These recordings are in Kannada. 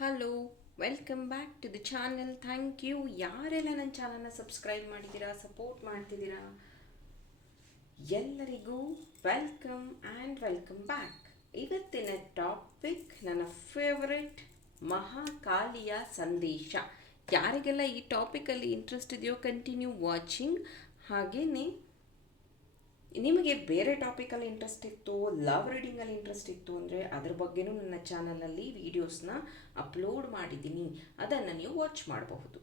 Hello welcome back to the channel thank you ಯಾರೆಲ್ಲ ನನ್ನ ಚಾನಲ್ನ ಸಬ್ಸ್ಕ್ರೈಬ್ ಮಾಡಿದ್ದೀರಾ ಸಪೋರ್ಟ್ ಮಾಡ್ತಿದ್ದೀರಾ? ಎಲ್ಲರಿಗೂ ವೆಲ್ಕಮ್ ಆ್ಯಂಡ್ ವೆಲ್ಕಮ್ ಬ್ಯಾಕ್ ಇವತ್ತಿನ ಟಾಪಿಕ್ ನನ್ನ ಫೇವರೆಟ್ ಮಹಾಕಾಲಿಯ ಸಂದೇಶ. ಯಾರಿಗೆಲ್ಲ ಈ ಟಾಪಿಕಲ್ಲಿ ಇಂಟ್ರೆಸ್ಟ್ ಇದೆಯೋ ಕಂಟಿನ್ಯೂ ವಾಚಿಂಗ್ ಹಾಗೆಯೇ ನಿಮಗೆ ಬೇರೆ ಟಾಪಿಕಲ್ಲಿ ಇಂಟ್ರೆಸ್ಟ್ ಇತ್ತು ಲವ್ ರೀಡಿಂಗಲ್ಲಿ ಇಂಟ್ರೆಸ್ಟ್ ಇತ್ತು ಅಂದರೆ ಅದ್ರ ಬಗ್ಗೆನೂ ನನ್ನ ಚಾನಲಲ್ಲಿ ವೀಡಿಯೋಸ್ನ ಅಪ್ಲೋಡ್ ಮಾಡಿದ್ದೀನಿ. ಅದನ್ನು ನೀವು ವಾಚ್ ಮಾಡಬಹುದು.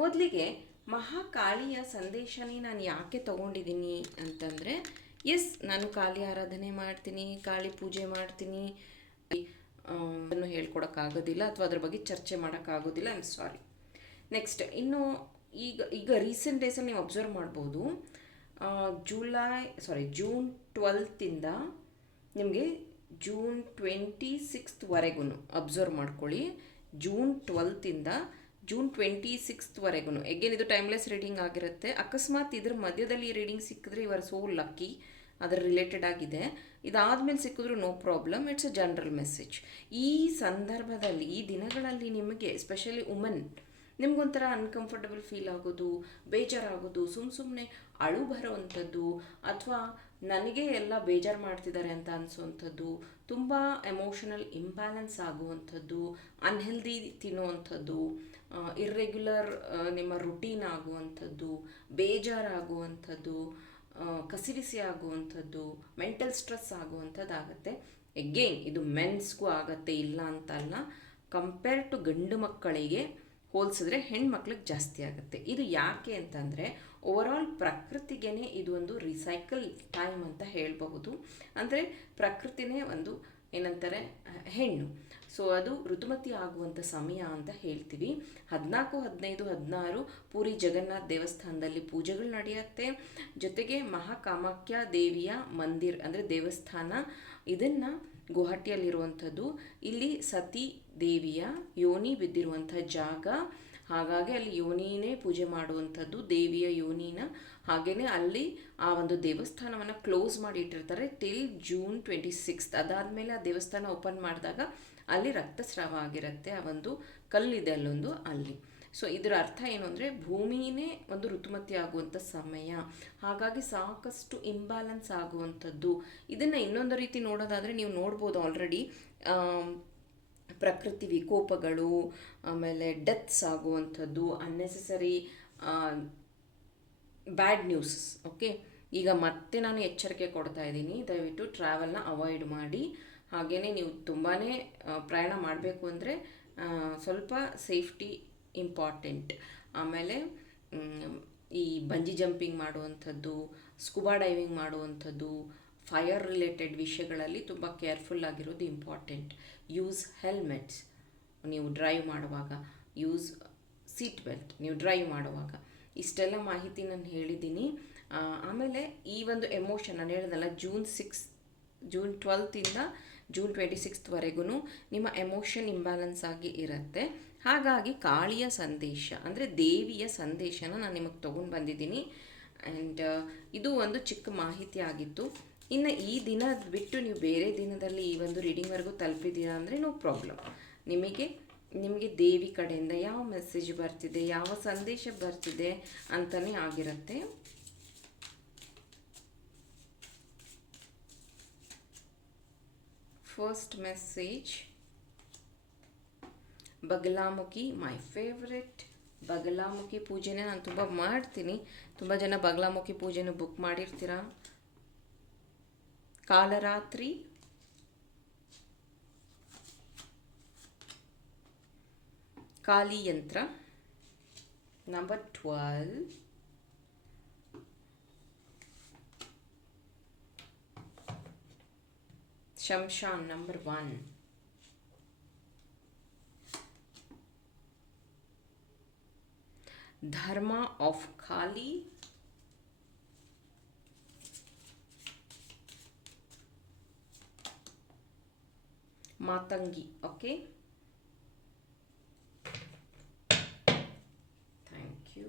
ಮೊದಲಿಗೆ ಮಹಾಕಾಳಿಯ ಸಂದೇಶನೇ ನಾನು ಯಾಕೆ ತೊಗೊಂಡಿದ್ದೀನಿ ಅಂತಂದರೆ ಎಸ್ ನಾನು ಕಾಳಿ ಆರಾಧನೆ ಮಾಡ್ತೀನಿ, ಕಾಳಿ ಪೂಜೆ ಮಾಡ್ತೀನಿ. ಅದನ್ನು ಹೇಳ್ಕೊಡೋಕ್ಕಾಗೋದಿಲ್ಲ ಅಥವಾ ಅದ್ರ ಬಗ್ಗೆ ಚರ್ಚೆ ಮಾಡೋಕ್ಕಾಗೋದಿಲ್ಲ ಐ ಆಮ್ ಸಾರಿ ನೆಕ್ಸ್ಟ್ ಇನ್ನು ಈಗ ಈಗ ರೀಸೆಂಟ್ ಡೇಸಲ್ಲಿ ನೀವು ಅಬ್ಸರ್ವ್ ಮಾಡ್ಬೋದು. ಜುಲೈ ಸಾರಿ ಜೂನ್ ಟ್ವೆಲ್ತಿಂದ ನಿಮಗೆ ಜೂನ್ ಟ್ವೆಂಟಿ ಸಿಕ್ಸ್ತ್ವರೆಗೂ ಅಬ್ಸರ್ವ್ ಮಾಡ್ಕೊಳ್ಳಿ. ಜೂನ್ ಟ್ವೆಲ್ತಿಂದ ಜೂನ್ ಟ್ವೆಂಟಿ ಸಿಕ್ಸ್ತ್ವರೆಗೂ ಎಗೇನ್ ಇದು ಟೈಮ್ಲೆಸ್ ರೀಡಿಂಗ್ ಆಗಿರುತ್ತೆ. ಅಕಸ್ಮಾತ್ ಇದ್ರ ಮಧ್ಯದಲ್ಲಿ ರೀಡಿಂಗ್ ಸಿಕ್ಕಿದ್ರೆ ಇವರ್ ಸೋ ಲಕ್ಕಿ ಅದರ ರಿಲೇಟೆಡ್ ಆಗಿದೆ. ಇದಾದಮೇಲೆ ಸಿಕ್ಕಿದ್ರು no problem it's a general message ಈ ಸಂದರ್ಭದಲ್ಲಿ, ಈ ದಿನಗಳಲ್ಲಿ ನಿಮಗೆ ಎಸ್ಪೆಷಲಿ ವುಮೆನ್ ನಿಮ್ಗೊಂಥರ ಅನ್ಕಂಫರ್ಟಬಲ್ ಫೀಲ್ ಆಗೋದು, ಬೇಜಾರಾಗೋದು ಸುಮ್ಮ ಸುಮ್ಮನೆ ಅಳು ಬರುವಂಥದ್ದು ಅಥವಾ ನನಗೆ ಎಲ್ಲ ಬೇಜಾರು ಮಾಡ್ತಿದ್ದಾರೆ ಅಂತ ಅನಿಸೋವಂಥದ್ದು ತುಂಬ ಎಮೋಷನಲ್ ಇಂಬ್ಯಾಲೆನ್ಸ್ ಆಗುವಂಥದ್ದು ಅನ್ಹೆಲ್ದಿ ತಿನ್ನುವಂಥದ್ದು ಇರ್ರೆಗ್ಯುಲರ್ ನಿಮ್ಮ ರುಟೀನ್ ಆಗುವಂಥದ್ದು ಬೇಜಾರಾಗುವಂಥದ್ದು ಕಸಿವಿಸಿ ಆಗುವಂಥದ್ದು ಮೆಂಟಲ್ ಸ್ಟ್ರೆಸ್ ಆಗುವಂಥದ್ದಾಗತ್ತೆ. ಎಗೇನ್ ಇದು ಮೆನ್ಸ್ಗೂ ಆಗತ್ತೆ, ಇಲ್ಲ ಅಂತಲ್ಲ. ಕಂಪೇರ್ ಟು ಗಂಡು ಮಕ್ಕಳಿಗೆ ಹೋಲಿಸಿದ್ರೆ ಹೆಣ್ಮಕ್ಳಿಗೆ ಜಾಸ್ತಿ ಆಗುತ್ತೆ. ಇದು ಯಾಕೆ ಅಂತಂದರೆ ಓವರಾಲ್ ಪ್ರಕೃತಿಗೇ ಇದು ಒಂದು ರಿಸೈಕಲ್ ಟೈಮ್ ಅಂತ ಹೇಳಬಹುದು. ಅಂದರೆ ಪ್ರಕೃತಿನೇ ಒಂದು ಏನಂತಾರೆ ಹೆಣ್ಣು. ಸೊ ಅದು ಋತುಮತಿ ಆಗುವಂಥ ಸಮಯ ಅಂತ ಹೇಳ್ತೀವಿ. ಹದಿನಾಲ್ಕು, ಹದಿನೈದು, ಹದಿನಾರು, ಪೂರಿ ಜಗನ್ನಾಥ ದೇವಸ್ಥಾನದಲ್ಲಿ ಪೂಜೆಗಳು ನಡೆಯುತ್ತೆ. ಜೊತೆಗೆ ಮಹಾಕಾಮಾಖ್ಯ ದೇವಿಯ ಮಂದಿರ್ ಅಂದರೆ ದೇವಸ್ಥಾನ, ಇದನ್ನು ಗುವಾಹಟಿಯಲ್ಲಿರುವಂಥದ್ದು. ಇಲ್ಲಿ ಸತಿ ದೇವಿಯ ಯೋನಿ ಬಿದ್ದಿರುವಂಥ ಜಾಗ. ಹಾಗಾಗಿ ಅಲ್ಲಿ ಯೋನಿನೇ ಪೂಜೆ ಮಾಡುವಂಥದ್ದು, ದೇವಿಯ ಯೋನಿನ ಹಾಗೆಯೇ ಅಲ್ಲಿ ಆ ಒಂದು ದೇವಸ್ಥಾನವನ್ನು ಕ್ಲೋಸ್ ಮಾಡಿ ಇಟ್ಟಿರ್ತಾರೆ ಟಿಲ್ ಜೂನ್ ಟ್ವೆಂಟಿ ಸಿಕ್ಸ್ತ್ ಅದಾದಮೇಲೆ ಆ ದೇವಸ್ಥಾನ ಓಪನ್ ಮಾಡಿದಾಗ ಅಲ್ಲಿ ರಕ್ತಸ್ರಾವ ಆಗಿರುತ್ತೆ, ಆ ಒಂದು ಕಲ್ಲಿದೆ ಅಲ್ಲೊಂದು, ಅಲ್ಲಿ. ಸೊ ಇದರ ಅರ್ಥ ಏನು ಅಂದರೆ ಭೂಮಿನೇ ಒಂದು ಋತುಮತಿ ಆಗುವಂಥ ಸಮಯ. ಹಾಗಾಗಿ ಸಾಕಷ್ಟು ಇಂಬ್ಯಾಲೆನ್ಸ್ ಆಗುವಂಥದ್ದು. ಇದನ್ನು ಇನ್ನೊಂದು ರೀತಿ ನೋಡೋದಾದರೆ ನೀವು ನೋಡ್ಬೋದು ಆಲ್ರೆಡಿ ಪ್ರಕೃತಿ ವಿಕೋಪಗಳು, ಆಮೇಲೆ ಡೆತ್ಸ್ ಆಗುವಂಥದ್ದು ಅನ್ನೆಸೆಸರಿ ಬ್ಯಾಡ್ ನ್ಯೂಸ್ ಓಕೆ ಈಗ ಮತ್ತೆ ನಾನು ಎಚ್ಚರಿಕೆ ಕೊಡ್ತಾ ಇದ್ದೀನಿ. ದಯವಿಟ್ಟು ಟ್ರಾವೆಲ್ನ ಅವಾಯ್ಡ್ ಮಾಡಿ. ಹಾಗೆಯೇ ನೀವು ತುಂಬಾ ಪ್ರಯಾಣ ಮಾಡಬೇಕು ಅಂದರೆ ಸ್ವಲ್ಪ ಸೇಫ್ಟಿ ಇಂಪಾರ್ಟೆಂಟ್. ಆಮೇಲೆ ಈ ಬಂಜಿ ಜಂಪಿಂಗ್ ಮಾಡುವಂಥದ್ದು, ಸ್ಕೂಬಾ ಡೈವಿಂಗ್ ಮಾಡುವಂಥದ್ದು, ಫೈರ್ ರಿಲೇಟೆಡ್ ವಿಷಯಗಳಲ್ಲಿ ತುಂಬ ಕೇರ್ಫುಲ್ ಆಗಿರೋದು ಇಂಪಾರ್ಟೆಂಟ್. Use helmets. ನೀವು ಡ್ರೈವ್ ಮಾಡುವಾಗ, ಯೂಸ್ ಸೀಟ್ ಬೆಲ್ಟ್. ನೀವು ಡ್ರೈವ್ ಮಾಡುವಾಗ. ಇಷ್ಟೆಲ್ಲ ಮಾಹಿತಿ ನಾನು ಹೇಳಿದ್ದೀನಿ. ಆಮೇಲೆ ಈ ಒಂದು ಎಮೋಷನ್, ನಾನು ಹೇಳಿದಲ್ಲ, ಜೂನ್ ಸಿಕ್ಸ್, ಜೂನ್ ಟ್ವೆಲ್ತಿಂದ ಜೂನ್ ಟ್ವೆಂಟಿ ಸಿಕ್ಸ್ತ್ವರೆಗೂ ನಿಮ್ಮ ಎಮೋಷನ್ ಇಂಬ್ಯಾಲೆನ್ಸ್ ಆಗಿ ಇರುತ್ತೆ. ಹಾಗಾಗಿ ಕಾಳಿಯ ಸಂದೇಶ, ಅಂದರೆ ದೇವಿಯ ಸಂದೇಶನ ನಾನು ನಿಮಗೆ ತೊಗೊಂಡು ಬಂದಿದ್ದೀನಿ. ಆ್ಯಂಡ್ ಇದು ಒಂದು ಚಿಕ್ಕ ಮಾಹಿತಿ ಆಗಿತ್ತು. ಇನ್ನು ಈ ದಿನ ಬಿಟ್ಟು ನೀವು ಬೇರೆ ದಿನದಲ್ಲಿ ಈ ಒಂದು ರೀಡಿಂಗ್ವರೆಗೂ ತಲುಪಿದ್ದೀರಾ ಅಂದರೆ ನೋ ಪ್ರಾಬ್ಲಮ್. ನಿಮಗೆ ನಿಮಗೆ ದೇವಿ ಕಡೆಯಿಂದ ಯಾವ ಮೆಸೇಜ್ ಬರ್ತಿದೆ, ಯಾವ ಸಂದೇಶ ಬರ್ತಿದೆ ಅಂತಲೇ ಆಗಿರುತ್ತೆ. First message Baglamukhi my favourite Baglamukhi ಪೂಜೆನೇ ನಾನು ತುಂಬ ಮಾಡ್ತೀನಿ. ತುಂಬ ಜನ ಬಗಲಾಮುಖಿ ಪೂಜೆನೂ ಬುಕ್ ಮಾಡಿರ್ತೀರ? ಕಾಲರಾತ್ರಿ. ಕಾಲಿಯಂತ್ರ. ನಂಬರ್ ಟ್ವೆಲ್ ಶಂಶಾನ್ ನಂಬರ್ ಒನ್ ಧರ್ಮ of Kali Matangi okay thank you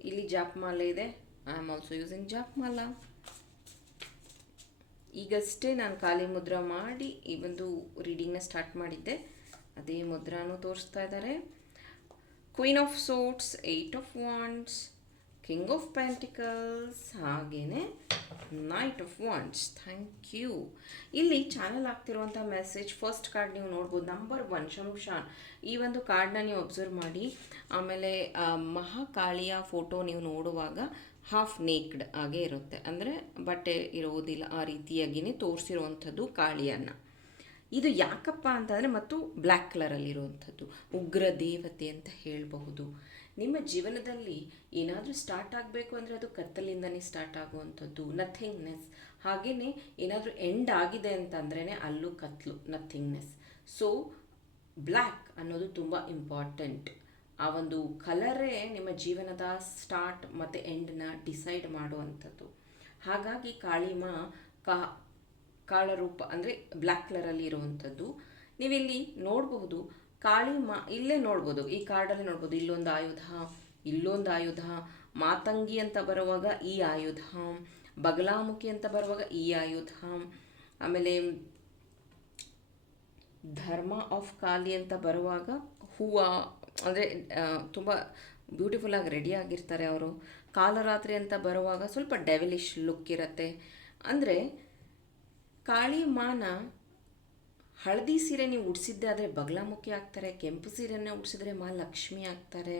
ಇಲ್ಲಿ ಜಾಪ್ಮಾಲೆ ಇದೆ. ಐ ಆಮ್ ಆಲ್ಸೋ ಯೂಸಿಂಗ್ ಜಾಪ್ಮಾಲ ಈಗಷ್ಟೇ ನಾನು ಖಾಲಿ ಮುದ್ರ ಮಾಡಿ ಈ ಒಂದು ರೀಡಿಂಗ್ನ ಸ್ಟಾರ್ಟ್ ಮಾಡಿದ್ದೆ, ಅದೇ ಮುದ್ರಾನು ತೋರಿಸ್ತಾ ಇದ್ದಾರೆ. Queen of swords eight of wands king of pentacles ಹಾಗೇನೆ. Knight of wands thank you ಇಲ್ಲಿ ಚಾನಲ್ ಆಗ್ತಿರುವಂಥ ಮೆಸೇಜ್ ಫಸ್ಟ್ ಕಾರ್ಡ್ ನೀವು ನೋಡ್ಬೋದು. ನಂಬರ್ ಒನ್ ಶಂಶಾನ್ ಈ ಒಂದು ಕಾರ್ಡ್ನ ನೀವು ಅಬ್ಸರ್ವ್ ಮಾಡಿ. ಆಮೇಲೆ ಮಹಾಕಾಳಿಯ ಫೋಟೋ ನೀವು ನೋಡುವಾಗ ಹಾಫ್ ನೇಕ್ಡ್ ಆಗೇ ಇರುತ್ತೆ. ಅಂದರೆ ಬಟ್ಟೆ ಇರೋದಿಲ್ಲ ಆ ರೀತಿಯಾಗಿಯೇ ತೋರಿಸಿರುವಂಥದ್ದು ಕಾಳಿಯನ್ನು. ಇದು ಯಾಕಪ್ಪ ಅಂತಂದರೆ ಮತ್ತು ಬ್ಲ್ಯಾಕ್ ಕಲರಲ್ಲಿರುವಂಥದ್ದು ಉಗ್ರ ದೇವತೆ ಅಂತ ಹೇಳಬಹುದು. ನಿಮ್ಮ ಜೀವನದಲ್ಲಿ ಏನಾದರೂ ಸ್ಟಾರ್ಟ್ ಆಗಬೇಕು ಅಂದರೆ ಅದು ಕತ್ತಲಿಂದನೇ ಸ್ಟಾರ್ಟ್ ಆಗುವಂಥದ್ದು. ನಥಿಂಗ್ನೆಸ್ ಹಾಗೆಯೇ ಏನಾದರೂ ಎಂಡ್ ಆಗಿದೆ ಅಂತಂದ್ರೇ ಅಲ್ಲೂ ಕತ್ಲು ನಥಿಂಗ್ನೆಸ್ ಸೊ ಬ್ಲ್ಯಾಕ್ ಅನ್ನೋದು ತುಂಬ ಇಂಪಾರ್ಟೆಂಟ್ ಆ ಒಂದು ಕಲರೇ ನಿಮ್ಮ ಜೀವನದ ಸ್ಟಾರ್ಟ್ ಮತ್ತು ಎಂಡನ್ನ ಡಿಸೈಡ್ ಮಾಡುವಂಥದ್ದು. ಹಾಗಾಗಿ ಕಾಳಿಮ, ಕಾ, ಕಾಳರೂಪ ಅಂದರೆ ಬ್ಲ್ಯಾಕ್ ಕಲರಲ್ಲಿ ಇರುವಂಥದ್ದು. ನೀವಿಲ್ಲಿ ನೋಡಬಹುದು ಕಾಳಿ ಮಾ, ಇಲ್ಲೇ ನೋಡ್ಬೋದು, ಈ ಕಾರ್ಡಲ್ಲಿ ನೋಡ್ಬೋದು, ಇಲ್ಲೊಂದು ಆಯುಧ ಇಲ್ಲೊಂದು ಆಯುಧ, ಮಾತಂಗಿ ಅಂತ ಬರುವಾಗ ಈ ಆಯುಧ, ಬಗಲಾಮುಖಿ ಅಂತ ಬರುವಾಗ ಈ ಆಯುಧ, ಆಮೇಲೆ ಧರ್ಮ ಆಫ್ ಕಾಲಿ ಅಂತ ಬರುವಾಗ ಹೂವು, ಅಂದರೆ ತುಂಬ ಬ್ಯೂಟಿಫುಲ್ಲಾಗಿ ರೆಡಿ ಆಗಿರ್ತಾರೆ ಅವರು. ಕಾಲರಾತ್ರಿ ಅಂತ ಬರುವಾಗ ಸ್ವಲ್ಪ ಡೆವಿಲಿಶ್ ಲುಕ್ ಇರುತ್ತೆ. ಅಂದರೆ ಕಾಳಿ ಮಾನ ಹಳದಿ ಸೀರೆ ನೀವು ಉಡಿಸಿದ್ದೆ ಆದರೆ ಬಗಲಾಮುಖಿ ಆಗ್ತಾರೆ, ಕೆಂಪು ಸೀರೆನ ಉಡಿಸಿದ್ರೆ ಮಾ ಲಕ್ಷ್ಮಿ ಆಗ್ತಾರೆ,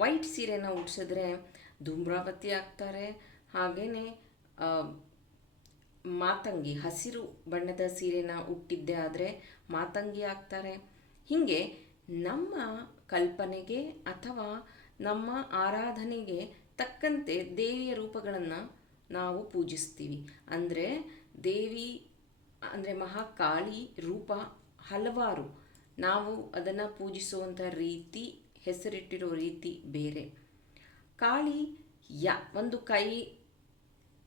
ವೈಟ್ ಸೀರೆನ ಉಡಿಸಿದ್ರೆ ಧೂಮ್ರಾವತಿ ಆಗ್ತಾರೆ. ಹಾಗೆಯೇ ಮಾತಂಗಿ, ಹಸಿರು ಬಣ್ಣದ ಸೀರೆನ ಉಟ್ಟಿದ್ದೆ ಆದರೆ ಮಾತಂಗಿ ಆಗ್ತಾರೆ. ಹೀಗೆ ನಮ್ಮ ಕಲ್ಪನೆಗೆ ಅಥವಾ ನಮ್ಮ ಆರಾಧನೆಗೆ ತಕ್ಕಂತೆ ದೇವಿಯ ರೂಪಗಳನ್ನು ನಾವು ಪೂಜಿಸ್ತೀವಿ. ಅಂದರೆ ದೇವಿ ಅಂದರೆ ಮಹಾಕಾಳಿ ರೂಪ ಹಲವಾರು. ನಾವು ಅದನ್ನು ಪೂಜಿಸುವಂಥ ರೀತಿ, ಹೆಸರಿಟ್ಟಿರೋ ರೀತಿ ಬೇರೆ. ಕಾಳಿ ಯಾ, ಒಂದು ಕೈ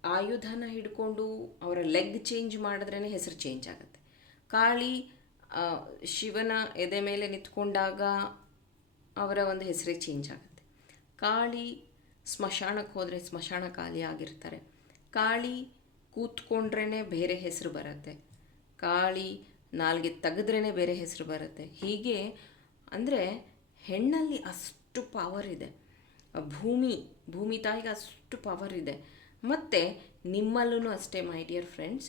ಆಯುಧನ ಹಿಡ್ಕೊಂಡು ಅವರ ಲೆಗ್ ಚೇಂಜ್ ಮಾಡಿದ್ರೇ ಹೆಸರು ಚೇಂಜ್ ಆಗುತ್ತೆ. ಕಾಳಿ ಶಿವನ ಎದೆ ಮೇಲೆ ನಿಂತ್ಕೊಂಡಾಗ ಅವರ ಒಂದು ಹೆಸರೇ ಚೇಂಜ್ ಆಗುತ್ತೆ. ಕಾಳಿ ಸ್ಮಶಾನಕ್ಕೆ ಹೋದರೆ ಸ್ಮಶಾನ ಖಾಲಿ ಆಗಿರ್ತಾರೆ. ಕಾಳಿ ಕೂತ್ಕೊಂಡ್ರೇ ಬೇರೆ ಹೆಸರು ಬರುತ್ತೆ. ಕಾಳಿ, ನಾಲ್ಗೆ ತೆಗೆದ್ರೇ ಬೇರೆ ಹೆಸರು ಬರುತ್ತೆ. ಹೀಗೆ ಅಂದರೆ ಹೆಣ್ಣಲ್ಲಿ ಅಷ್ಟು ಪವರ್ ಇದೆ. ಭೂಮಿ ಭೂಮಿ ತಾಯಿಗೆ ಅಷ್ಟು ಪವರ್ ಇದೆ. ಮತ್ತು ನಿಮ್ಮಲ್ಲೂ ಅಷ್ಟೇ my dear friends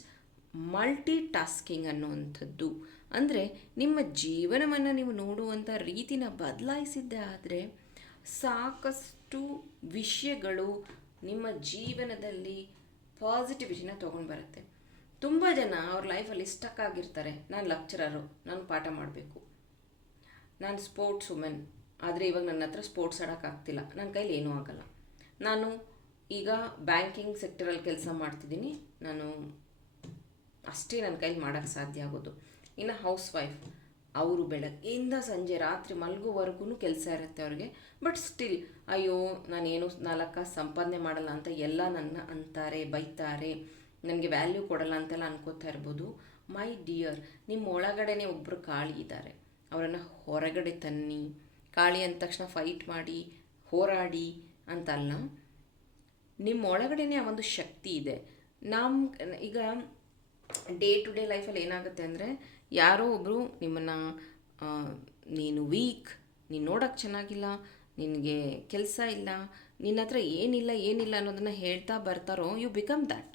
multitasking ಅನ್ನುವಂಥದ್ದು. ಅಂದರೆ ನಿಮ್ಮ ಜೀವನವನ್ನು ನೀವು ನೋಡುವಂಥ ರೀತಿನ ಬದಲಾಯಿಸಿದ್ದೆ ಆದರೆ ಸಾಕಷ್ಟು ವಿಷಯಗಳು ನಿಮ್ಮ ಜೀವನದಲ್ಲಿ ಪಾಸಿಟಿವಿಟಿನ ತೊಗೊಂಡು ಬರುತ್ತೆ. ತುಂಬ ಜನ ಅವ್ರ ಲೈಫಲ್ಲಿ ಸ್ಟಕ್ ಆಗಿರ್ತಾರೆ. ನಾನು ಲೆಕ್ಚರರು ನಾನು ಪಾಠ ಮಾಡಬೇಕು. ನಾನು ಸ್ಪೋರ್ಟ್ಸ್ ವುಮೆನ್ ಆದರೆ ಇವಾಗ ನನ್ನ ಹತ್ರ ಸ್ಪೋರ್ಟ್ಸ್ ಆಡೋಕ್ಕಾಗ್ತಿಲ್ಲ ನನ್ನ ಕೈಲಿ ಏನೂ ಆಗಲ್ಲ. ನಾನು ಈಗ ಬ್ಯಾಂಕಿಂಗ್ ಸೆಕ್ಟರಲ್ಲಿ ಕೆಲಸ ಮಾಡ್ತಿದ್ದೀನಿ. ನಾನು ಅಷ್ಟೇ ನನ್ನ ಕೈಲಿ ಮಾಡೋಕ್ಕೆ ಸಾಧ್ಯ ಆಗೋದು. ಇನ್ನು ಹೌಸ್ ವೈಫ್ ಅವರು ಬೆಳಗ್ಗೆಯಿಂದ ಸಂಜೆ ರಾತ್ರಿ ಮಲಗುವವರೆಗೂ ಕೆಲಸ ಇರುತ್ತೆ ಅವ್ರಿಗೆ. ಬಟ್ ಸ್ಟಿಲ್ ಅಯ್ಯೋ, ನಾನೇನು ನಾಲ್ಕು ಸಂಪಾದನೆ ಮಾಡಲ್ಲ ಅಂತ ಎಲ್ಲ ನನ್ನ ಅಂತಾರೆ, ಬೈತಾರೆ, ನನಗೆ ವ್ಯಾಲ್ಯೂ ಕೊಡಲ್ಲ ಅಂತೆಲ್ಲ ಅನ್ಕೋತಾ ಇರ್ಬೋದು. ಮೈ ಡಿಯರ್ ನಿಮ್ಮ ಒಳಗಡೆನೆ ಒಬ್ಬರು ಕಾಳಿ ಇದ್ದಾರೆ. ಅವರನ್ನು ಹೊರಗಡೆ ತನ್ನಿ ಕಾಳಿ ಅಂದ ತಕ್ಷಣ ಫೈಟ್ ಮಾಡಿ, ಹೋರಾಡಿ ಅಂತಲ್ಲ. ನಿಮ್ಮ ಒಳಗಡೆನೇ ಆ ಒಂದು ಶಕ್ತಿ ಇದೆ. ನಮ್ಮ ಈಗ ಡೇ ಟು ಡೇ ಲೈಫಲ್ಲಿ ಏನಾಗುತ್ತೆ ಅಂದರೆ ಯಾರೋ ಒಬ್ಬರು ನಿಮ್ಮನ್ನು ನೀನು ವೀಕ್ ನೀನು ನೋಡೋಕ್ಕೆ ಚೆನ್ನಾಗಿಲ್ಲ, ನಿನಗೆ ಕೆಲಸ ಇಲ್ಲ, ನಿನ್ನ ಹತ್ರ ಏನಿಲ್ಲ ಏನಿಲ್ಲ ಅನ್ನೋದನ್ನು ಹೇಳ್ತಾ ಬರ್ತಾರೋ ಯು ಬಿಕಮ್ ದ್ಯಾಟ್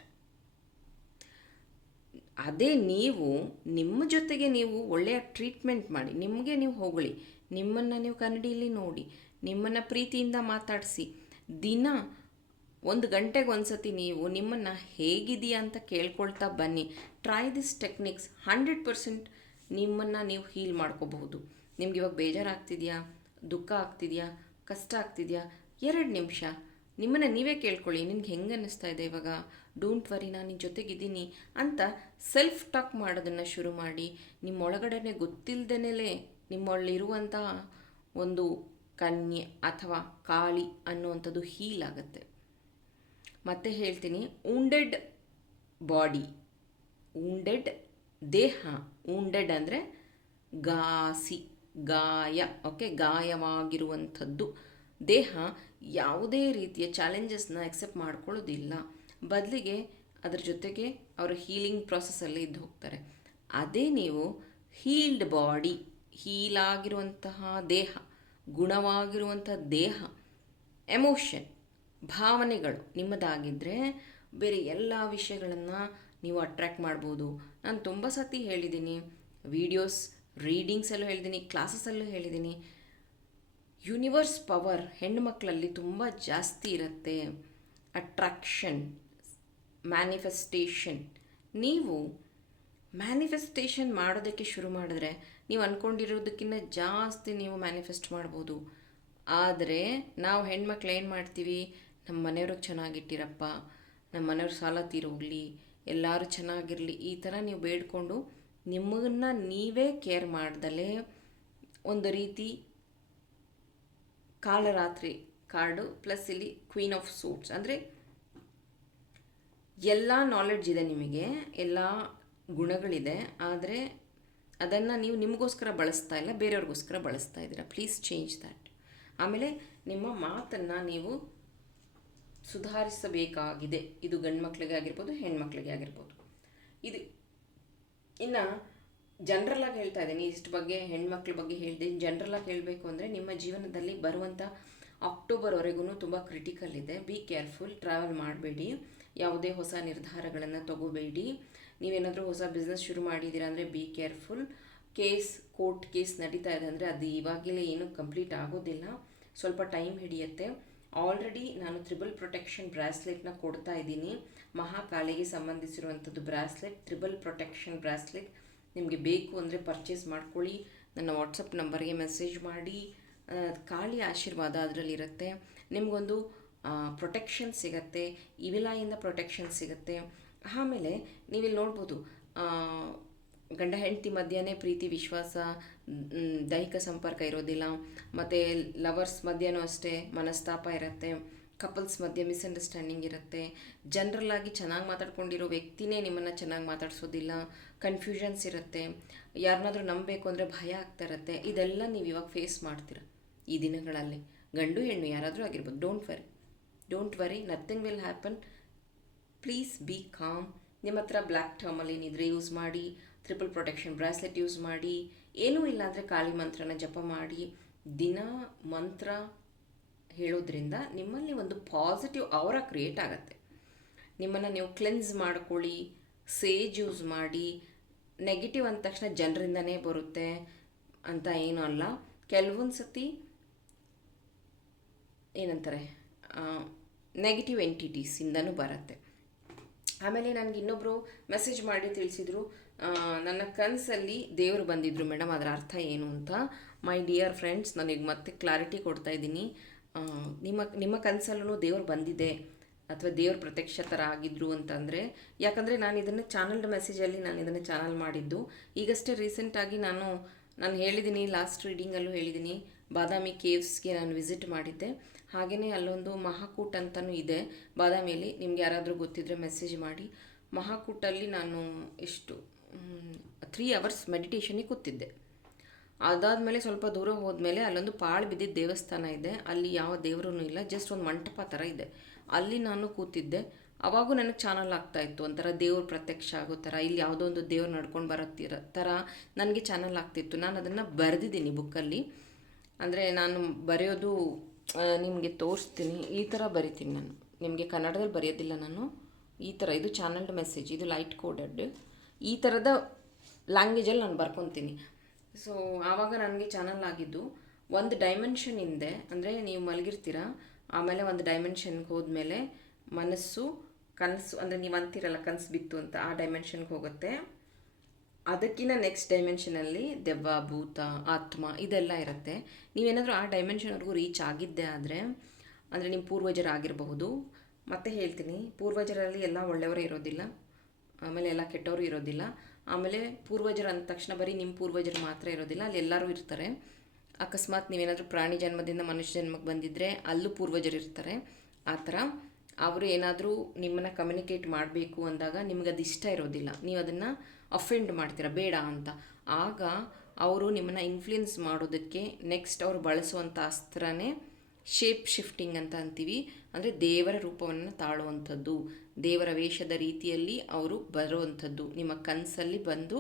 ಅದೇ ನೀವು, ನಿಮ್ಮ ಜೊತೆಗೆ ನೀವು ಒಳ್ಳೆಯ ಟ್ರೀಟ್ಮೆಂಟ್ ಮಾಡಿ, ನಿಮಗೆ ನೀವು ಹೊಗಳಿ ನಿಮ್ಮನ್ನು ನೀವು ಕನ್ನಡಿಯಲ್ಲಿ ನೋಡಿ, ನಿಮ್ಮನ್ನು ಪ್ರೀತಿಯಿಂದ ಮಾತಾಡಿಸಿ, ದಿನ ಒಂದು ಗಂಟೆಗೆ ಒಂದ್ಸತಿ ನೀವು ನಿಮ್ಮನ್ನು ಹೇಗಿದೆಯಾ ಅಂತ ಕೇಳ್ಕೊಳ್ತಾ ಬನ್ನಿ. Try this techniques hundred percent ನಿಮ್ಮನ್ನು ನೀವು ಹೀಲ್ ಮಾಡ್ಕೋಬಹುದು. ನಿಮ್ಗೆ ಇವಾಗ ಬೇಜಾರಾಗ್ತಿದೆಯಾ? ದುಃಖ ಆಗ್ತಿದೆಯಾ? ಕಷ್ಟ ಆಗ್ತಿದೆಯಾ? ಎರಡು ನಿಮಿಷ. ನಿಮ್ಮನ್ನು ನೀವೇ ಕೇಳ್ಕೊಳ್ಳಿ. ನಿನಗೆ ಹೆಂಗೆ ಅನ್ನಿಸ್ತಾ ಇದೆ ಇವಾಗ? ಡೋಂಟ್ ವರಿ ನಾನು ನಿನ್ನ ಜೊತೆಗಿದ್ದೀನಿ ಅಂತ ಸೆಲ್ಫ್ ಟಾಕ್ ಮಾಡೋದನ್ನು ಶುರು ಮಾಡಿ. ನಿಮ್ಮೊಳಗಡೆ ಗೊತ್ತಿಲ್ಲದೇನೆ ನಿಮ್ಮಲ್ಲಿರುವಂಥ ಒಂದು ಕನ್ಯೆ ಅಥವಾ ಕಾಳಿ ಅನ್ನುವಂಥದ್ದು ಹೀಲ್ ಆಗುತ್ತೆ. ಮತ್ತೆ ಹೇಳ್ತೀನಿ ಊಂಡೆಡ್ ಬಾಡಿ ಊಂಡೆಡ್ ದೇಹ ಊಂಡೆಡ್ ಅಂದರೆ ಗಾಸಿ, ಗಾಯ ಓಕೆ ಗಾಯವಾಗಿರುವಂಥದ್ದು. ದೇಹ ಯಾವುದೇ ರೀತಿಯ ಚಾಲೆಂಜಸ್ನ ಎಕ್ಸೆಪ್ಟ್ ಮಾಡ್ಕೊಳ್ಳೋದಿಲ್ಲ. ಬದಲಿಗೆ ಅದರ ಜೊತೆಗೆ ಅವರು ಹೀಲಿಂಗ್ ಪ್ರಾಸೆಸ್ಸಲ್ಲಿ ಇದ್ದು ಹೋಗ್ತಾರೆ. ಅದೇ ನೀವು ಹೀಲ್ಡ್ ಬಾಡಿ ಹೀಲಾಗಿರುವಂತಹ ದೇಹ ಗುಣವಾಗಿರುವಂಥ ದೇಹ ಎಮೋಷನ್ ಭಾವನೆಗಳು ನಿಮ್ಮದಾಗಿದ್ದರೆ ಬೇರೆ ಎಲ್ಲ ವಿಷಯಗಳನ್ನು ನೀವು ಅಟ್ರ್ಯಾಕ್ಟ್ ಮಾಡ್ಬೋದು. ನಾನು ತುಂಬ ಸತಿ ಹೇಳಿದ್ದೀನಿ ವೀಡಿಯೋಸ್ ರೀಡಿಂಗ್ಸಲ್ಲೂ ಹೇಳಿದ್ದೀನಿ ಕ್ಲಾಸಸಲ್ಲೂ ಹೇಳಿದ್ದೀನಿ ಯೂನಿವರ್ಸ್ ಪವರ್ ಹೆಣ್ಣು ಮಕ್ಕಳಲ್ಲಿ ತುಂಬ ಜಾಸ್ತಿ ಇರುತ್ತೆ. ಅಟ್ರಾಕ್ಷನ್ ಮ್ಯಾನಿಫೆಸ್ಟೇಷನ್ ನೀವು ಮ್ಯಾನಿಫೆಸ್ಟೇಷನ್ ಮಾಡೋದಕ್ಕೆ ಶುರು ಮಾಡಿದ್ರೆ ನೀವು ಅಂದ್ಕೊಂಡಿರೋದಕ್ಕಿಂತ ಜಾಸ್ತಿ ನೀವು ಮ್ಯಾನಿಫೆಸ್ಟ್ ಮಾಡ್ಬೋದು. ಆದರೆ ನಾವು ಹೆಣ್ಮಕ್ಳು ಏನು ಮಾಡ್ತೀವಿ? ನಮ್ಮ ಮನೆಯವ್ರಿಗೆ ಚೆನ್ನಾಗಿಟ್ಟಿರಪ್ಪ ನಮ್ಮ ಮನೆಯವ್ರ ಸಾಲ ತೀರೋಗ್ಲಿ, ಎಲ್ಲರೂ ಚೆನ್ನಾಗಿರಲಿ, ಈ ಥರ ನೀವು ಬೇಡ್ಕೊಂಡು ನಿಮ್ಮನ್ನ ನೀವೇ ಕೇರ್ ಮಾಡ್ದಲೇ ಒಂದು ರೀತಿ ಕಾಲರಾತ್ರಿ ಕಾರ್ಡು ಪ್ಲಸ್ ಇಲ್ಲಿ ಕ್ವೀನ್ ಆಫ್ ಸೂಟ್ಸ್. ಅಂದರೆ ಎಲ್ಲ ನಾಲೆಡ್ಜ್ ಇದೆ ನಿಮಗೆ, ಎಲ್ಲ ಗುಣಗಳಿದೆ, ಆದರೆ ಅದನ್ನು ನೀವು ನಿಮಗೋಸ್ಕರ ಬಳಸ್ತಾ ಇಲ್ಲ, ಬೇರೆಯವ್ರಿಗೋಸ್ಕರ ಬಳಸ್ತಾ ಇದ್ದೀರಾ? ಪ್ಲೀಸ್ ಚೇಂಜ್ ದ್ಯಾಟ್ ಆಮೇಲೆ ನಿಮ್ಮ ಮಾತನ್ನು ನೀವು ಸುಧಾರಿಸಬೇಕಾಗಿದೆ. ಇದು ಗಂಡು ಮಕ್ಕಳಿಗೆ ಆಗಿರ್ಬೋದು, ಹೆಣ್ಮಕ್ಳಿಗೆ ಆಗಿರ್ಬೋದು. ಇದು ಇನ್ನು ಆಗಿ ಹೇಳ್ತಾ ಇದ್ದೀನಿ. ಇಷ್ಟು ಬಗ್ಗೆ, ಹೆಣ್ಮಕ್ಳ ಬಗ್ಗೆ ಹೇಳಿದೆ ಆಗಿ ಹೇಳಬೇಕು ಅಂದರೆ ನಿಮ್ಮ ಜೀವನದಲ್ಲಿ ಬರುವಂಥ ಅಕ್ಟೋಬರ್ವರೆಗೂ ತುಂಬ ಕ್ರಿಟಿಕಲ್ ಇದೆ. ಬಿ ಕೇರ್ಫುಲ್ ಟ್ರಾವೆಲ್ ಮಾಡಬೇಡಿ. ಯಾವುದೇ ಹೊಸ ನಿರ್ಧಾರಗಳನ್ನು ತಗೋಬೇಡಿ. ನೀವೇನಾದರೂ ಹೊಸ ಬಿಸ್ನೆಸ್ ಶುರು ಮಾಡಿದ್ದೀರಾ ಅಂದರೆ be careful case court case ನಡೀತಾ ಇದೆ ಅಂದರೆ ಅದು ಇವಾಗಲೇ ಏನೂ ಕಂಪ್ಲೀಟ್ ಆಗೋದಿಲ್ಲ. ಸ್ವಲ್ಪ ಟೈಮ್ ಹಿಡಿಯುತ್ತೆ. ಆಲ್ರೆಡಿ ನಾನು ತ್ರಿಬಲ್ ಪ್ರೊಟೆಕ್ಷನ್ ಬ್ರಾಸ್ಲೆಟ್ನ ಕೊಡ್ತಾ ಇದ್ದೀನಿ. ಮಹಾಕಾಳಿಗೆ ಸಂಬಂಧಿಸಿರುವಂಥದ್ದು ಬ್ರಾಸ್ಲೆಟ್ ತ್ರಿಬಲ್ ಪ್ರೊಟೆಕ್ಷನ್ ಬ್ರಾಸ್ಲೆಟ್ ನಿಮಗೆ ಬೇಕು ಅಂದರೆ ಪರ್ಚೇಸ್ ಮಾಡ್ಕೊಳ್ಳಿ. ನನ್ನ ವಾಟ್ಸಪ್ ನಂಬರ್ಗೆ ಮೆಸೇಜ್ ಮಾಡಿ. ಖಾಲಿ ಆಶೀರ್ವಾದ ಅದರಲ್ಲಿರುತ್ತೆ ನಿಮಗೊಂದು ಪ್ರೊಟೆಕ್ಷನ್ ಸಿಗತ್ತೆ ಇವಿಲಾಯಿಂದ ಪ್ರೊಟೆಕ್ಷನ್ ಸಿಗುತ್ತೆ. ಆಮೇಲೆ ನೀವಿಲ್ಲಿ ನೋಡ್ಬೋದು ಗಂಡ ಹೆಂಡತಿ ಮಧ್ಯನೇ ಪ್ರೀತಿ, ವಿಶ್ವಾಸ ದೈಹಿಕ ಸಂಪರ್ಕ ಇರೋದಿಲ್ಲ. ಮತ್ತು ಲವರ್ಸ್ ಮಧ್ಯನೂ ಅಷ್ಟೇ ಮನಸ್ತಾಪ ಇರುತ್ತೆ ಕಪಲ್ಸ್ ಮಧ್ಯೆ ಮಿಸ್ಅಂಡರ್ಸ್ಟ್ಯಾಂಡಿಂಗ್ ಇರುತ್ತೆ. ಜನರಲ್ ಆಗಿ ಚೆನ್ನಾಗಿ ಮಾತಾಡ್ಕೊಂಡಿರೋ ವ್ಯಕ್ತಿನೇ ನಿಮ್ಮನ್ನು ಚೆನ್ನಾಗಿ ಮಾತಾಡ್ಸೋದಿಲ್ಲ. ಕನ್ಫ್ಯೂಷನ್ಸ್ ಇರುತ್ತೆ. ಯಾರನ್ನಾದರೂ ನಂಬಬೇಕು ಅಂದರೆ ಭಯ ಆಗ್ತಾ ಇರುತ್ತೆ. ಇದೆಲ್ಲ ನೀವು ಇವಾಗ ಫೇಸ್ ಮಾಡ್ತೀರ ಈ ದಿನಗಳಲ್ಲಿ. ಗಂಡು, ಹೆಣ್ಣು, ಯಾರಾದರೂ ಆಗಿರ್ಬೋದು. Don't worry don't worry nothing will happen please be calm ನಿಮ್ಮ ಹತ್ರ ಬ್ಲ್ಯಾಕ್ ಟರ್ಮಲ್ಲಿ ಏನಿದ್ರೆ ಯೂಸ್ ಮಾಡಿ. ಟ್ರಿಪಲ್ ಪ್ರೊಟೆಕ್ಷನ್ ಬ್ರಾಸ್ಲೆಟ್ ಯೂಸ್ ಮಾಡಿ, ಏನೂ ಇಲ್ಲ ಅಂದರೆ ಕಾಳಿ ಮಂತ್ರನ ಜಪ ಮಾಡಿ, ದಿನ ಮಂತ್ರ ಹೇಳೋದ್ರಿಂದ ನಿಮ್ಮಲ್ಲಿ ಒಂದು ಪಾಸಿಟಿವ್ ಅವರ ಕ್ರಿಯೇಟ್ ಆಗುತ್ತೆ. ನಿಮ್ಮನ್ನು ನೀವು ಕ್ಲೆನ್ಸ್ ಮಾಡ್ಕೊಳ್ಳಿ ಸೇಜ್ ಯೂಸ್ ಮಾಡಿ ನೆಗೆಟಿವ್ ಅಂದ ತಕ್ಷಣ ಜನರಿಂದನೇ ಬರುತ್ತೆ ಅಂತ ಏನೂ ಅಲ್ಲ. ಕೆಲವೊಂದು ಸತಿ ಏನಂತಾರೆ ನೆಗೆಟಿವ್ ಎಂಟಿಟೀಸಿಂದನೂ ಬರುತ್ತೆ. ಆಮೇಲೆ ನನಗೆ ಇನ್ನೊಬ್ಬರು ಮೆಸೇಜ್ ಮಾಡಿ ತಿಳಿಸಿದರು ನನ್ನ ಕನಸಲ್ಲಿ ದೇವರು ಬಂದಿದ್ದರು ಮೇಡಮ್, ಅದರ ಅರ್ಥ ಏನು ಅಂತ. ಮೈ ಡಿಯರ್ ಫ್ರೆಂಡ್ಸ್ ನನಗೆ ಮತ್ತೆ ಕ್ಲಾರಿಟಿ ಕೊಡ್ತಾ ಇದ್ದೀನಿ. ನಿಮ್ಮ ನಿಮ್ಮ ಕನಸಲ್ಲೂ ದೇವರು ಬಂದಿದೆ ಅಥವಾ ದೇವ್ರ ಪ್ರತ್ಯಕ್ಷ ಥರ ಆಗಿದ್ರು ಅಂತಂದರೆ, ಯಾಕಂದರೆ ನಾನು ಇದನ್ನು ಚಾನಲ್ಡ್ ಮೆಸೇಜಲ್ಲಿ ನಾನು ಇದನ್ನು ಚಾನಲ್ ಮಾಡಿದ್ದು. ಈಗಷ್ಟೇ ರೀಸೆಂಟಾಗಿ ನಾನು ನಾನು ಹೇಳಿದ್ದೀನಿ ಲಾಸ್ಟ್ ರೀಡಿಂಗಲ್ಲೂ ಹೇಳಿದ್ದೀನಿ, ಬಾದಾಮಿ ಕೇವ್ಸ್ಗೆ ನಾನು ವಿಸಿಟ್ ಮಾಡಿದ್ದೆ. ಹಾಗೆಯೇ ಅಲ್ಲೊಂದು ಮಹಾಕೂಟ್ ಅಂತಲೂ ಇದೆ. ಬಾದಾಮಿಯಲ್ಲಿ ನಿಮ್ಗೆ ಯಾರಾದರೂ ಗೊತ್ತಿದ್ದರೆ ಮೆಸೇಜ್ ಮಾಡಿ. ಮಹಾಕೂಟಲ್ಲಿ ನಾನು ಎಷ್ಟು ತ್ರೀ ಅವರ್ಸ್ ಮೆಡಿಟೇಷನಿಗೆ ಕೂತಿದ್ದೆ. ಅದಾದಮೇಲೆ ಸ್ವಲ್ಪ ದೂರ ಹೋದ್ಮೇಲೆ ಅಲ್ಲೊಂದು ಪಾಳು ಬಿದ್ದಿದ್ದ ದೇವಸ್ಥಾನ ಇದೆ. ಅಲ್ಲಿ ಯಾವ ದೇವರೂ ಇಲ್ಲ ಜಸ್ಟ್ ಒಂದು ಮಂಟಪ ಥರ ಇದೆ. ಅಲ್ಲಿ ನಾನು ಕೂತಿದ್ದೆ. ಅವಾಗೂ ನನಗೆ ಚಾನಲ್ ಆಗ್ತಾ ಇತ್ತು, ಒಂಥರ ದೇವ್ರ ಪ್ರತ್ಯಕ್ಷ ಆಗೋ ಥರ ಇಲ್ಲಿ ಯಾವುದೋ ಒಂದು ದೇವ್ರು ನಡ್ಕೊಂಡು ಬರೋತ್ತಿರ ಥರ ನನಗೆ ಚಾನಲ್ ಆಗ್ತಿತ್ತು. ನಾನು ಅದನ್ನು ಬರೆದಿದ್ದೀನಿ ಬುಕ್ಕಲ್ಲಿ ಅಂದರೆ ನಾನು ಬರೆಯೋದು ನಿಮಗೆ ತೋರಿಸ್ತೀನಿ. ಈ ಥರ ಬರಿತೀನಿ ನಾನು. ನಿಮಗೆ ಕನ್ನಡದಲ್ಲಿ ಬರೆಯೋದಿಲ್ಲ ನಾನು. ಈ ಥರ ಇದು ಚಾನಲ್ಡ್ ಮೆಸೇಜ್ ಇದು ಲೈಟ್ ಕೋಡೆಡ್ ಈ ಥರದ ಲ್ಯಾಂಗ್ವೇಜಲ್ಲಿ ನಾನು ಬರ್ಕೊತೀನಿ. ಸೊ ಆವಾಗ ನನಗೆ ಚಾನಲ್ ಆಗಿದ್ದು ಒಂದು ಡೈಮೆನ್ಷನ್ ಹಿಂದೆ, ಅಂದರೆ ನೀವು ಮಲಗಿರ್ತೀರ, ಆಮೇಲೆ ಒಂದು ಡೈಮೆನ್ಷನ್ಗೆ ಹೋದ್ಮೇಲೆ ಮನಸ್ಸು, ಕನಸು, ಅಂದರೆ ನೀವು ಅಂತೀರಲ್ಲ ಕನಸು ಬಿತ್ತು ಅಂತ, ಆ ಡೈಮೆನ್ಷನ್ಗೆ ಹೋಗುತ್ತೆ. ಅದಕ್ಕಿಂತ ನೆಕ್ಸ್ಟ್ ಡೈಮೆನ್ಷನಲ್ಲಿ ದೆವ್ವ, ಭೂತ, ಆತ್ಮ ಇದೆಲ್ಲ ಇರುತ್ತೆ. ನೀವೇನಾದರೂ ಆ ಡೈಮೆನ್ಷನ್ವರೆಗೂ ರೀಚ್ ಆಗಿದ್ದೆ ಆದರೆ, ಅಂದರೆ ನಿಮ್ಮ ಪೂರ್ವಜರಾಗಿರಬಹುದು. ಮತ್ತೆ ಹೇಳ್ತೀನಿ, ಪೂರ್ವಜರಲ್ಲಿ ಎಲ್ಲ ಒಳ್ಳೆಯವರೇ ಇರೋದಿಲ್ಲ. ಆಮೇಲೆ ಎಲ್ಲ ಕೆಟ್ಟವರು ಇರೋದಿಲ್ಲ. ಆಮೇಲೆ ಪೂರ್ವಜರು ಅಂದ ತಕ್ಷಣ ಬರೀ ನಿಮ್ಮ ಪೂರ್ವಜರು ಮಾತ್ರ ಇರೋದಿಲ್ಲ, ಅಲ್ಲಿ ಎಲ್ಲರೂ ಇರ್ತಾರೆ. ಅಕಸ್ಮಾತ್ ನೀವೇನಾದರೂ ಪ್ರಾಣಿ ಜನ್ಮದಿಂದ ಮನುಷ್ಯ ಜನ್ಮಕ್ಕೆ ಬಂದಿದ್ದರೆ ಅಲ್ಲೂ ಪೂರ್ವಜರು ಇರ್ತಾರೆ. ಆ ಥರ ಅವರು ಏನಾದರೂ ನಿಮ್ಮನ್ನು ಕಮ್ಯುನಿಕೇಟ್ ಮಾಡಬೇಕು ಅಂದಾಗ ನಿಮ್ಗೆ ಅದು ಇಷ್ಟ ಇರೋದಿಲ್ಲ. ನೀವು ಅದನ್ನು ಅಫೆಂಡ್ ಮಾಡ್ತೀರ, ಬೇಡ ಅಂತ. ಆಗ ಅವರು ನಿಮ್ಮನ್ನು ಇನ್ಫ್ಲುಯೆನ್ಸ್ ಮಾಡೋದಕ್ಕೆ ನೆಕ್ಸ್ಟ್ ಅವರು ಬಳಸುವಂಥ ಅಸ್ತ್ರನೇ ಶೇಪ್ ಶಿಫ್ಟಿಂಗ್ ಅಂತ ಅಂತೀವಿ. ಅಂದರೆ ದೇವರ ರೂಪವನ್ನು ತಾಳುವಂಥದ್ದು. ದೇವರ ವೇಷದ ರೀತಿಯಲ್ಲಿ ಅವರು ಬರುವಂಥದ್ದು. ನಿಮ್ಮ ಕನಸಲ್ಲಿ ಬಂದು,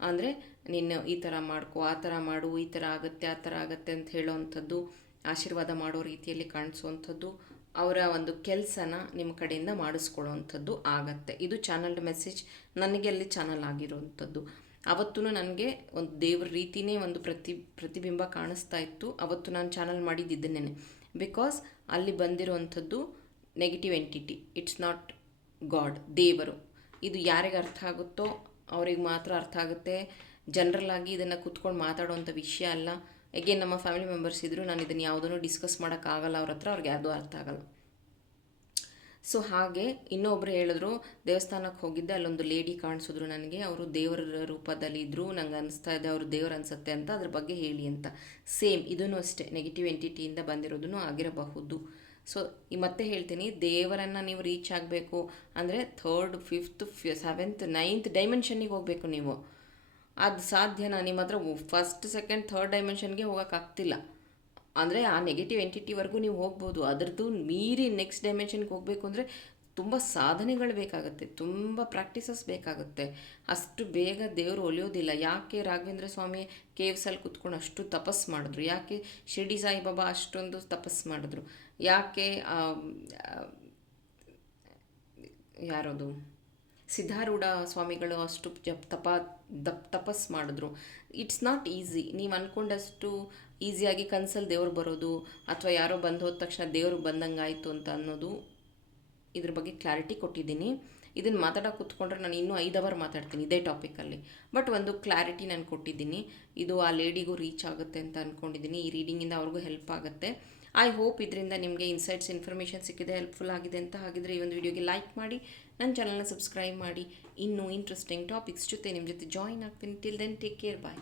ಅಂದರೆ ನಿನ್ನ ಈ ಥರ ಮಾಡ್ಕೊ, ಆ ಥರ ಮಾಡು, ಈ ಥರ ಆಗುತ್ತೆ, ಆ ಥರ ಆಗುತ್ತೆ ಅಂತ ಹೇಳೋವಂಥದ್ದು, ಆಶೀರ್ವಾದ ಮಾಡೋ ರೀತಿಯಲ್ಲಿ ಕಾಣಿಸುವಂಥದ್ದು, ಅವರ ಒಂದು ಕೆಲಸನ ನಿಮ್ಮ ಕಡೆಯಿಂದ ಮಾಡಿಸ್ಕೊಳ್ಳೋವಂಥದ್ದು ಆಗತ್ತೆ. ಇದು ಚಾನಲ್ಡ್ ಮೆಸೇಜ್ ನನಗೆ ಅಲ್ಲಿ ಚಾನಲ್ ಆಗಿರುವಂಥದ್ದು. ಅವತ್ತೂ ನನಗೆ ಒಂದು ದೇವ್ರ ರೀತಿಯೇ ಒಂದು ಪ್ರತಿ, ಪ್ರತಿಬಿಂಬ ಕಾಣಿಸ್ತಾ ಇತ್ತು. ಅವತ್ತು ನಾನು ಚಾನಲ್ ಮಾಡಿದ್ದಿದ್ದೇನೆ ಬಿಕಾಸ್ ಅಲ್ಲಿ ಬಂದಿರುವಂಥದ್ದು negative entity it's not God ದೇವರು. ಇದು ಯಾರಿಗೆ ಅರ್ಥ ಆಗುತ್ತೋ ಅವ್ರಿಗೆ ಮಾತ್ರ ಅರ್ಥ ಆಗುತ್ತೆ. ಜನರಲ್ ಆಗಿ ಇದನ್ನು ಕೂತ್ಕೊಂಡು ಮಾತಾಡುವಂಥ ವಿಷಯ ಅಲ್ಲ. ಎಗೇನ್ ನಮ್ಮ ಫ್ಯಾಮಿಲಿ ಮೆಂಬರ್ಸ್ ಇದ್ದರು ನಾನು ಇದನ್ನು ಯಾವುದನ್ನು ಡಿಸ್ಕಸ್ ಮಾಡೋಕ್ಕಾಗಲ್ಲ ಅವ್ರ ಹತ್ರ, ಅವ್ರಿಗೆ ಯಾವುದೂ ಅರ್ಥ ಆಗಲ್ಲ. ಸೊ ಹಾಗೆ ಇನ್ನೊಬ್ಬರು ಹೇಳಿದ್ರು ದೇವಸ್ಥಾನಕ್ಕೆ ಹೋಗಿದ್ದೆ, ಅಲ್ಲೊಂದು ಲೇಡಿ ಕಾಣಿಸಿದ್ರು ನನಗೆ, ಅವರು ದೇವರ ರೂಪದಲ್ಲಿ ಇದ್ದರು ನಂಗೆ ಅನಿಸ್ತಾ ಇದೆ ಅವರು ದೇವರು ಅನಿಸುತ್ತೆ ಅಂತ ಅದ್ರ ಬಗ್ಗೆ ಹೇಳಿ ಅಂತ. ಸೇಮ್ ಇದೂ ಅಷ್ಟೇ ನೆಗೆಟಿವ್ ಎಂಟಿಟಿಯಿಂದ ಬಂದಿರೋದನ್ನು ಆಗಿರಬಹುದು. ಸೊ ಮತ್ತೆ ಹೇಳ್ತೀನಿ, ದೇವರನ್ನು ನೀವು ರೀಚ್ ಆಗಬೇಕು ಅಂದರೆ ಥರ್ಡ್ ಫಿಫ್ತ್ ಸೆವೆಂತ್ ನೈನ್ತ್ ಡೈಮೆನ್ಷನ್ನಿಗೆ ಹೋಗಬೇಕು ನೀವು. ಅದು ಸಾಧ್ಯನಾ? ನಿಮ್ಮ ಹತ್ರ ಫಸ್ಟ್ ಸೆಕೆಂಡ್ ಥರ್ಡ್ ಡೈಮೆನ್ಷನ್ಗೆ ಹೋಗೋಕ್ಕಾಗ್ತಿಲ್ಲ ಅಂದರೆ ಆ ನೆಗೆಟಿವ್ ಎಂಟಿಟಿವರೆಗೂ ನೀವು ಹೋಗ್ಬೋದು. ಅದರದ್ದು ಮೀರಿ ನೆಕ್ಸ್ಟ್ ಡೈಮೆನ್ಷನ್ಗೆ ಹೋಗಬೇಕು ಅಂದರೆ ತುಂಬ ಸಾಧನೆಗಳು ಬೇಕಾಗುತ್ತೆ. ತುಂಬ ಪ್ರಾಕ್ಟೀಸಸ್ ಬೇಕಾಗುತ್ತೆ. ಅಷ್ಟು ಬೇಗ ದೇವರು ಒಲಿಯೋದಿಲ್ಲ. ಯಾಕೆ ರಾಘವೇಂದ್ರ ಸ್ವಾಮಿ ಕೇವ್ಸಲ್ಲಿ ಕುತ್ಕೊಂಡು ಅಷ್ಟು ತಪಸ್ ಮಾಡಿದ್ರು? ಯಾಕೆ ಶಿರ್ಡಿ ಸಾಯಿಬಾಬಾ ಅಷ್ಟೊಂದು ತಪಸ್ ಮಾಡಿದ್ರು? ಯಾಕೆ ಯಾರದು? ಸಿದ್ಧಾರೂಢ ಸ್ವಾಮಿಗಳು ಅಷ್ಟು ಜಪ್ ತಪ ದಪ್ ತಪಸ್ ಮಾಡಿದ್ರು. ಇಟ್ಸ್ ನಾಟ್ ಈಸಿ ನೀವು ಅಂದ್ಕೊಂಡಷ್ಟು ಈಸಿಯಾಗಿ ಕನಸಲ್ಲಿ ದೇವ್ರು ಬರೋದು ಅಥವಾ ಯಾರೋ ಬಂದು ಹೋದ ತಕ್ಷಣ ದೇವರು ಬಂದಂಗೆ ಆಯಿತು ಅಂತ ಅನ್ನೋದು ಇದ್ರ ಬಗ್ಗೆ ಕ್ಲಾರಿಟಿ ಕೊಟ್ಟಿದ್ದೀನಿ. ಇದನ್ನು ಮಾತಾಡೋ ಕೂತ್ಕೊಂಡ್ರೆ ನಾನು ಇನ್ನೂ ಐದು ಅವರ್ ಮಾತಾಡ್ತೀನಿ ಇದೇ ಟಾಪಿಕಲ್ಲಿ ಬಟ್ ಒಂದು ಕ್ಲಾರಿಟಿ ನಾನು ಕೊಟ್ಟಿದ್ದೀನಿ. ಇದು ಆ ಲೇಡಿಗೂ ರೀಚ್ ಆಗುತ್ತೆ ಅಂತ ಅಂದ್ಕೊಂಡಿದ್ದೀನಿ ಈ ರೀಡಿಂಗಿಂದ ಅವ್ರಿಗೂ ಹೆಲ್ಪ್ ಆಗುತ್ತೆ. ಐ ಹೋಪ್ ಇದರಿಂದ ನಿಮಗೆ ಇನ್ಸೈಟ್ಸ್ ಇನ್ಫಾರ್ಮೇಷನ್ ಸಿಕ್ಕಿದೆ ಹೆಲ್ಪ್ಫುಲ್ ಆಗಿದೆ ಅಂತ ಹಾಗಿದ್ರೆ ಈ ಒಂದು ವಿಡಿಯೋಗೆ ಲೈಕ್ ಮಾಡಿ ನನ್ನ ಚಾನಲ್ನ ಸಬ್ಸ್ಕ್ರೈಬ್ ಮಾಡಿ. ಇನ್ನೂ ಇಂಟ್ರೆಸ್ಟಿಂಗ್ ಟಾಪಿಕ್ಸ್ ಜೊತೆ ನಿಮ್ಮ ಜೊತೆ ಜಾಯಿನ್ ಆಗ್ತೀನಿ. Till then take care bye